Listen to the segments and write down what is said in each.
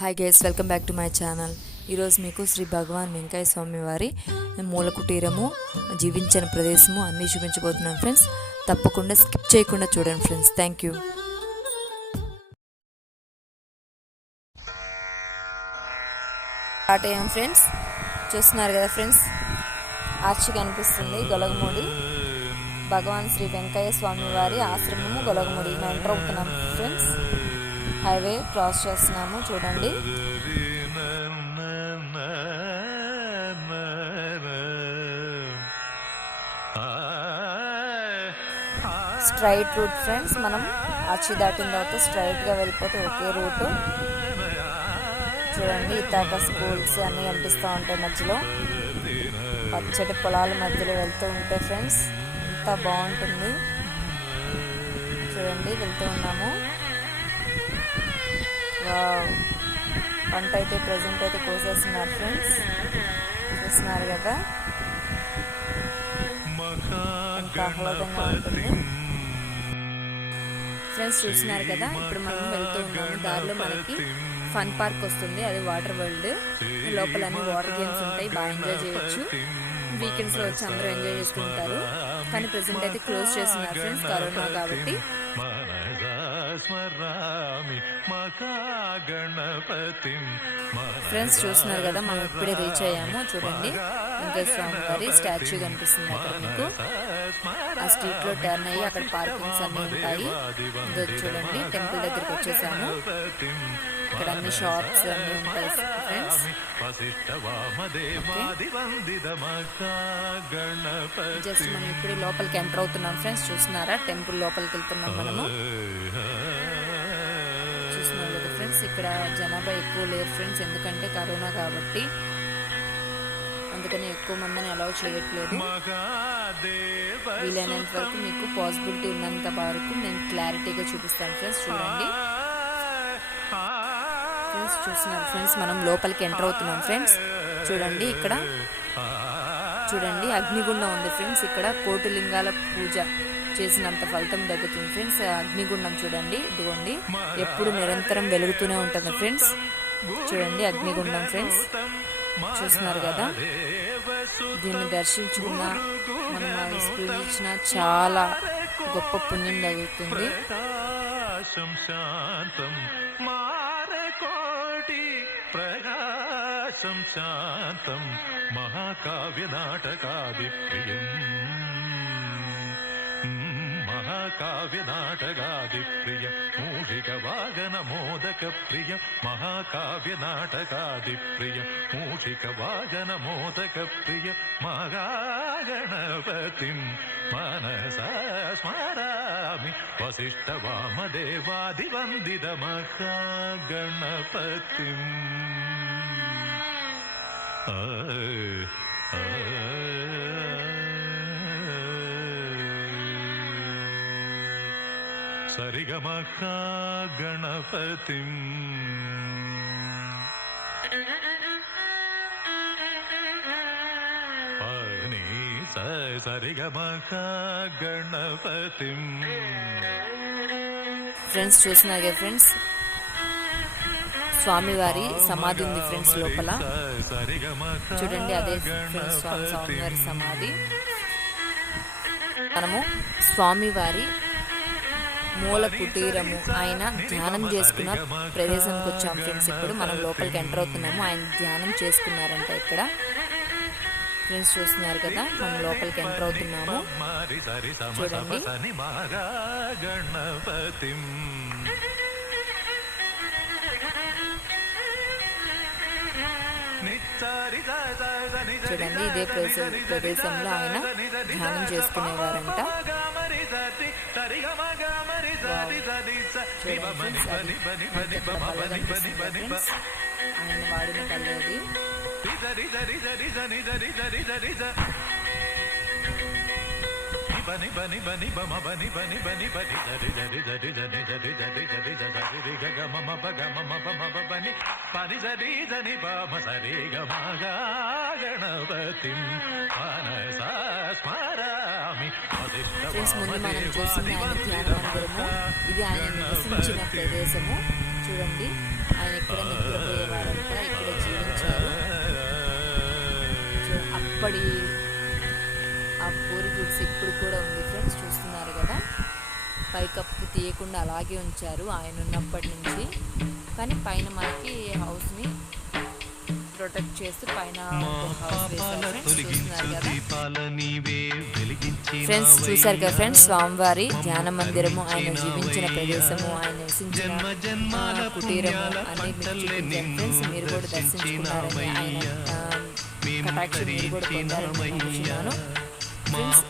Hi guys, welcome back to my channel. ఈరోజు మీకు శ్రీ భగవాన్ వెంకయ్య స్వామి వారి మూల కుటీరము, జీవించిన ప్రదేశము అన్నీ చూపించబోతున్నాను ఫ్రెండ్స్. తప్పకుండా స్కిప్ చేయకుండా చూడండి ఫ్రెండ్స్. Thank you. స్టార్ట్ అయ్యాం ఫ్రెండ్స్. చూస్తున్నారు కదా ఫ్రెండ్స్, ఆర్చ్ కనిపిస్తుంది. గొలగమూడి భగవాన్ శ్రీ వెంకయ్య స్వామి వారి ఆశ్రమము గొలగమూడి. మేము ఎంటర్ అవుతున్నాం ఫ్రెండ్స్. హైవే క్రాస్ చేస్తున్నాము. చూడండి, స్ట్రైట్ రూట్ ఫ్రెండ్స్. మనం ఆర్చి దాటిన తర్వాత స్ట్రైట్గా వెళ్ళిపోతే ఒకే రూటు. చూడండి, ఇతాక స్కూల్స్ అన్నీ కనిపిస్తూ ఉంటాయి. మధ్యలో పచ్చటి పొలాల మధ్యలో వెళ్తూ ఉంటాయి ఫ్రెండ్స్. ఎంత బాగుంటుంది చూడండి. వెళ్తూ ఉన్నాము. పంట అయితే ప్రజెంట్ అయితే కోసేస్తున్నారు ఫ్రెండ్స్. చూస్తున్నారు కదా, ఎంత ఆహ్లాదంగా ఉంటుంది ఫ్రెండ్స్. చూస్తున్నారు కదా, ఇప్పుడు మనం వెళ్తూ ఉన్నాము. దారిలో మనకి ఫన్ పార్క్ వస్తుంది, అది వాటర్ వరల్డ్. లోపల అన్ని వాటర్ గేమ్స్ ఉంటాయి, బాగా ఎంజాయ్ చేయొచ్చు. వీకెండ్స్లో వచ్చి అందరూ ఎంజాయ్ చేస్తుంటారు. కానీ ప్రజెంట్ అయితే క్లోజ్ చేస్తున్నారు ఫ్రెండ్స్, కరోనా కాబట్టి. ఫ్రెండ్స్ చూస్తున్నారు కదా, మనం ఇప్పుడే రీచ్ అయ్యాము. చూడండి, వెంకయ్య స్వామి వారి స్టాచ్యూ కనిపిస్తుంది అక్కడ మీకు. ఆ స్ట్రీట్ లో టర్న్ అయ్యి అక్కడ పార్కింగ్స్ అన్నీ ఉంటాయి. చూడండి, టెంపుల్ దగ్గరికి వచ్చేసాము. ఇక్కడ అన్ని షాప్స్ అన్నీ ఉంటాయి ఫ్రెండ్స్. జస్ట్ మనం ఇప్పుడే లోపలికి ఎంటర్ అవుతున్నాం ఫ్రెండ్స్. చూస్తున్నారా, టెంపుల్ లోపలికి వెళ్తున్నాం మనము. చూస్తున్నారు కదా ఫ్రెండ్స్, ఇక్కడ జనాభా ఎక్కువ లేరు ఫ్రెండ్స్, ఎందుకంటే కరోనా కాబట్టి. అందుకని ఎక్కువ మందిని అలౌ చేయట్లేదు. వీలైనంత వరకు మీకు పాసిబిలిటీ ఉన్నంత వరకు నేను క్లారిటీగా చూపిస్తాను ఫ్రెండ్స్. చూడండి ఫ్రెండ్స్, చూస్తున్నారు ఫ్రెండ్స్, మనం లోపలికి ఎంటర్ అవుతున్నాం ఫ్రెండ్స్. చూడండి, ఇక్కడ చూడండి అగ్నిగుండం ఉంది ఫ్రెండ్స్. ఇక్కడ కోటి లింగాల పూజ చేసినంత ఫలితం దక్కుతుంది ఫ్రెండ్స్. అగ్నిగుండం చూడండి, ఇదిగోండి, ఎప్పుడు నిరంతరం వెలుగుతూనే ఉంటుంది ఫ్రెండ్స్. చూడండి అగ్నిగుండం ఫ్రెండ్స్. చూస్తున్నారు కదా, దీన్ని దర్శించుకున్న మనం స్పృశించిన చాలా గొప్ప పుణ్యం కలుగుతుంది. ప్రకాశం శాంతం మహాకావ్య నాటకాది ప్రియం, మహాకావ్య నాటకాది ప్రియ మూషిక వాగన మోదక ప్రియ, మహాకావ్య నాటకాది ప్రియ మూషిక వాగన మోదక ప్రియ, మహాగణపతిం మనసా స్మరామి, వసిష్ఠ వామదేవాది వందిత మహాగణపతిం. సరిగమ గణపతిం. సరిగమ గణపతిం. ఫ్రెండ్స్ చూస్తున్నారు కదా ఫ్రెండ్స్, స్వామివారి సమాధి ఉంది ఫ్రెండ్స్ లోపల. చూడండి, అదే ఫ్రెండ్స్ స్వామివారి సమాధి. మనము స్వామివారి మూల కుటీరము, ఆయన ధ్యానం చేసుకున్న ప్రదేశంకి వచ్చాం ఫ్రెండ్స్. ఇప్పుడు మనం లోపలికి ఎంటర్ అవుతున్నాము. ఆయన ధ్యానం చేసుకున్నారంట ఇక్కడ ఫ్రెండ్స్. చూస్తున్నారు కదా, మనం లోపలికి ఎంటర్ అవుతున్నాము. చూడండి, చూడండి, ఇదే ప్రదేశంలో ఆయన ధ్యానం చేసుకునేవారంట. ఆయన వాడిన పల్లెది. బని బని బని బమ బని బని బని బని జరి జరి జరి జరి జరి జరి జరి జరి గ గ మమ బ గ మమ బ మ బ బని పని జరి జని బ మ సరి గ మ గ గణపతిం మనసా స్మరామి. ఫ్రెండ్స్, ముందు మనం చూసిన ఆయన ధ్యాన మందిరము, ఇది ఆయన నివసించిన ప్రదేశము. చూడండి, ఆయన ఇక్కడ నిద్రపోయే అప్పటి ఆ పూరి గుడిసె ఇప్పుడు కూడా ఉంది ఫ్రెండ్స్, చూస్తున్నారు కదా. పైకప్పు తీయకుండా అలాగే ఉంచారు ఆయన ఉన్నప్పటి నుంచి. కానీ పైన మనకి హౌస్ని ప్రొటెక్ట్ చేస్తూ పైన హౌస్ వేశారు ఫ్రెండ్స్, చూస్తున్నారు కదా ఫ్రెండ్స్. చూశారు కదా ఫ్రెండ్స్, స్వామివారి ధ్యాన మందిరము, ఆయన జీవించిన ప్రదేశము, ఆయన నివసించిన కుటీరము అన్ని మీకు చూపించాను ఫ్రెండ్స్. మీరు కూడా దర్శించుకున్నారని, ఆయన కటాక్షం మీరు కూడా పొందారని అనుకుంటున్నాను ఫ్రెండ్స్.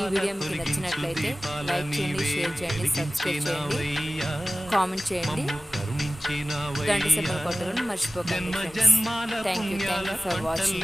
ఈ వీడియో మీకు నచ్చినట్లయితే లైక్ చేయండి, షేర్ చేయండి, సబ్స్క్రైబ్ చేయండి, కామెంట్ చేయండి, గంట సింబల్ కొట్టడం మర్చిపోకండి friends. Thank you for watching.